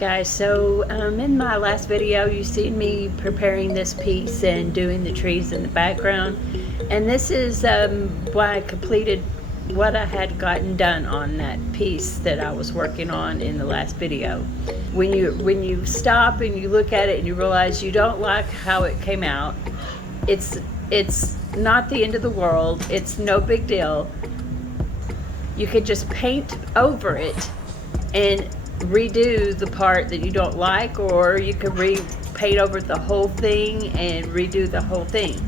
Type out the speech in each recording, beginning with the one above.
Guys, so in my last video you seen me preparing this piece and doing the trees in the background, and this is why I completed what I had gotten done on that piece that I was working on in the last video. When you stop and you look at it and you realize you don't like how it came out, it's not the end of the world. It's no big deal. You could just paint over it and redo the part that you don't like, or you could repaint over the whole thing and redo the whole thing.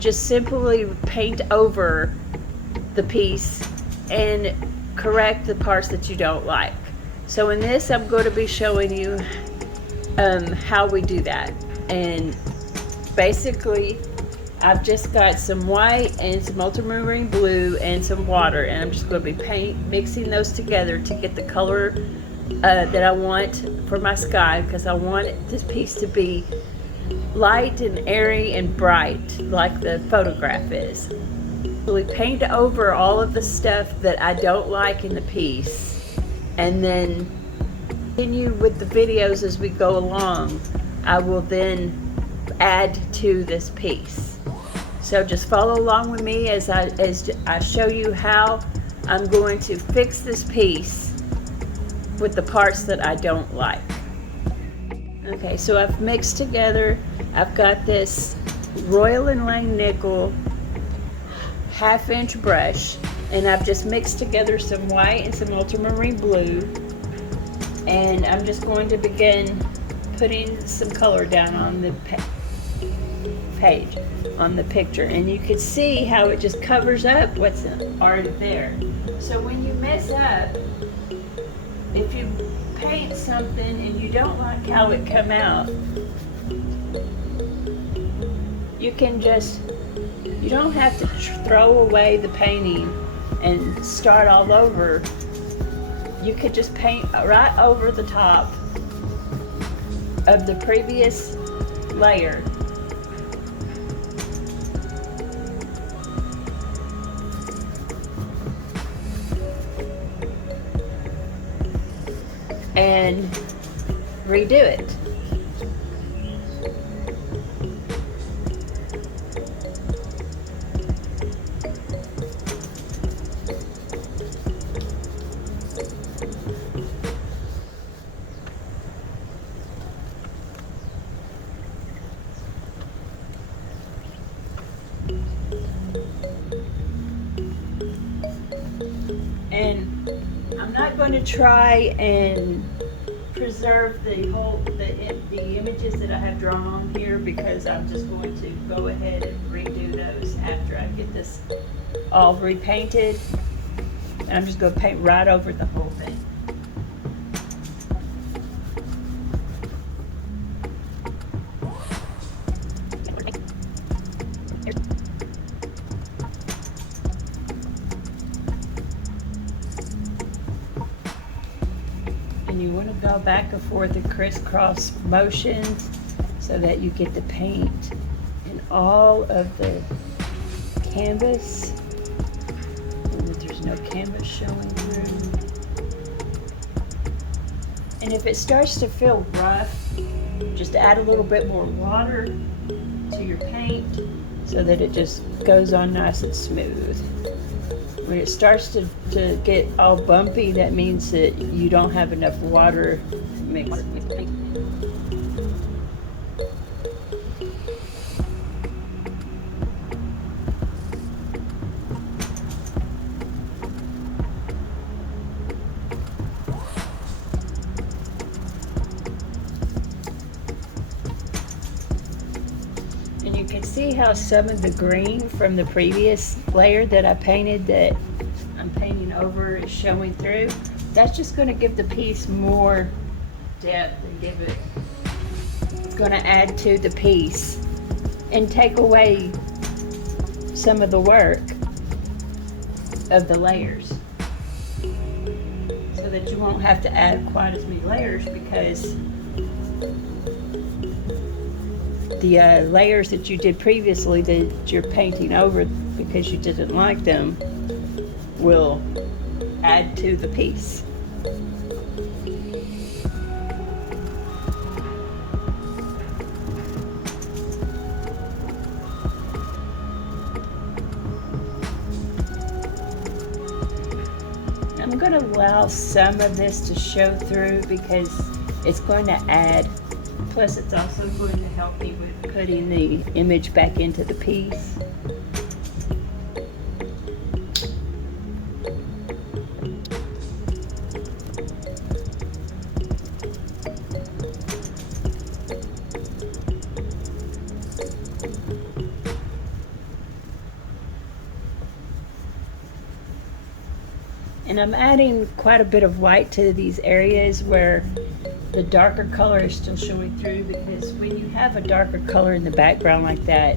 Just simply paint over the piece and correct the parts that you don't like. So in this, I'm going to be showing you how we do that. And basically, I've just got some white and some ultramarine blue and some water, and I'm just going to be mixing those together to get the color that I want for my sky, because I want this piece to be light and airy and bright like the photograph is. We paint over all of the stuff that I don't like in the piece, and then continue with the videos as we go along. I will then add to this piece. So just follow along with me as I show you how I'm going to fix this piece with the parts that I don't like. Okay, so I've mixed together, I've got this Royal and Langnickel 1/2 inch brush, and I've just mixed together some white and some ultramarine blue, and I'm just going to begin putting some color down on the page, on the picture, and you can see how it just covers up what's already there. So when you mess up, if you paint something and you don't like how it come out, you can just, you don't have to throw away the painting and start all over. You could just paint right over the top of the previous layer. And redo it. And I'm not going to try and preserve the images that I have drawn on here, because I'm just going to go ahead and redo those after I get this all repainted. And I'm just going to paint right over the whole thing. And you want to go back and forth in crisscross motions so that you get the paint in all of the canvas, and that there's no canvas showing through. And if it starts to feel rough, just add a little bit more water to your paint so that it just goes on nice and smooth. When it starts to get all bumpy, that means that you don't have enough water to mix it with paint. And you can see how some of the green from the previous layer that I painted, that I'm painting over, is showing through. That's just going to give the piece more depth and it's going to add to the piece and take away some of the work of the layers, so that you won't have to add quite as many layers, because the layers that you did previously that you're painting over because you didn't like them will add to the piece. going to allow some of this to show through because it's going to add, plus it's also going to help me with putting the image back into the piece. And I'm adding quite a bit of white to these areas where the darker color is still showing through, because when you have a darker color in the background like that,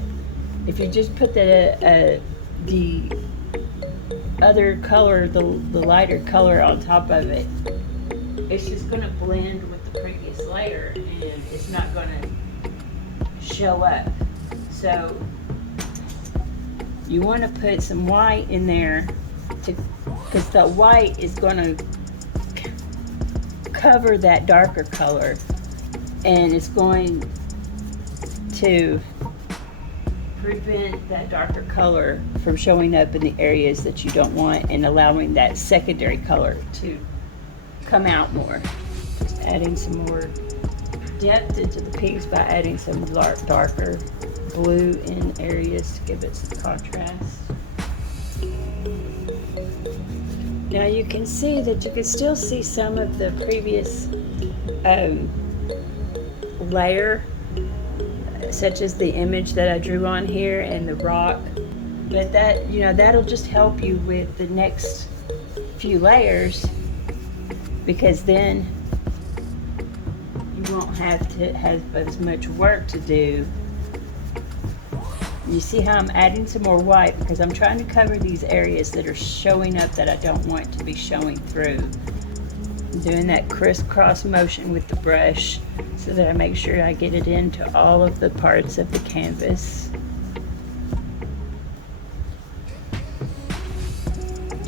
if you just put the other color, the lighter color on top of it, it's just going to blend with the previous layer and it's not going to show up. So you want to put some white in there because the white is going to cover that darker color, and it's going to prevent that darker color from showing up in the areas that you don't want and allowing that secondary color to come out more. Just adding some more depth into the piece by adding some darker blue in areas to give it some contrast. Now you can see that you can still see some of the previous layer, such as the image that I drew on here and the rock. But that, you know, that'll just help you with the next few layers, because then you won't have to have as much work to do. You see how I'm adding some more white because I'm trying to cover these areas that are showing up that I don't want to be showing through. I'm doing that crisscross motion with the brush so that I make sure I get it into all of the parts of the canvas.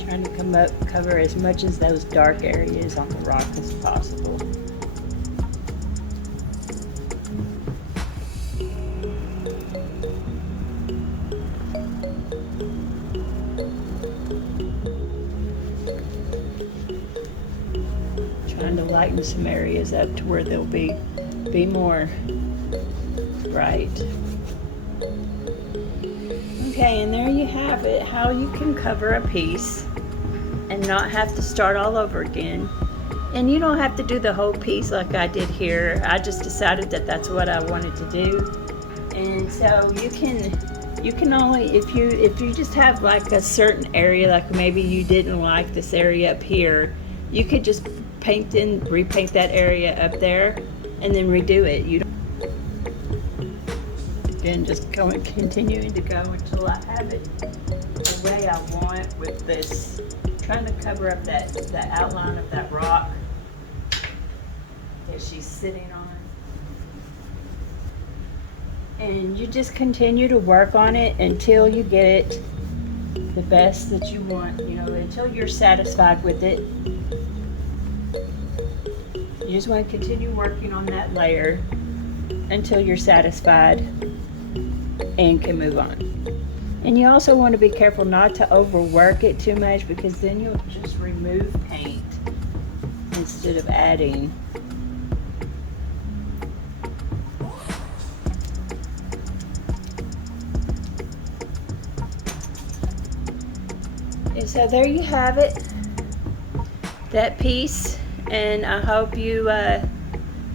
Trying to cover as much as those dark areas on the rock as possible. Trying to lighten some areas up to where they'll be more bright. Okay, and there you have it, how you can cover a piece and not have to start all over again. And you don't have to do the whole piece like I did here. I just decided that that's what I wanted to do. And so you can only, if you just have like a certain area, like maybe you didn't like this area up here, you could just repaint that area up there and then redo it. You don't, again, just continuing to go until I have it the way I want with this, trying to cover up that outline of that rock that she's sitting on. And you just continue to work on it until you get it the best that you want, you know, until you're satisfied with it. You just want to continue working on that layer until you're satisfied and can move on. And you also want to be careful not to overwork it too much, because then you'll just remove paint instead of adding. And so there you have it, that piece. And I hope you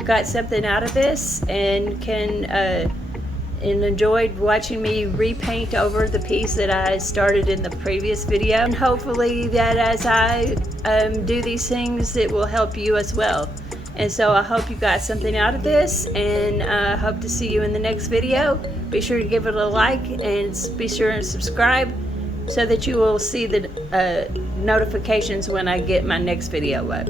got something out of this and and enjoyed watching me repaint over the piece that I started in the previous video. And hopefully that as I do these things, it will help you as well. And so I hope you got something out of this, and I hope to see you in the next video. Be sure to give it a like and be sure and subscribe so that you will see the notifications when I get my next video up.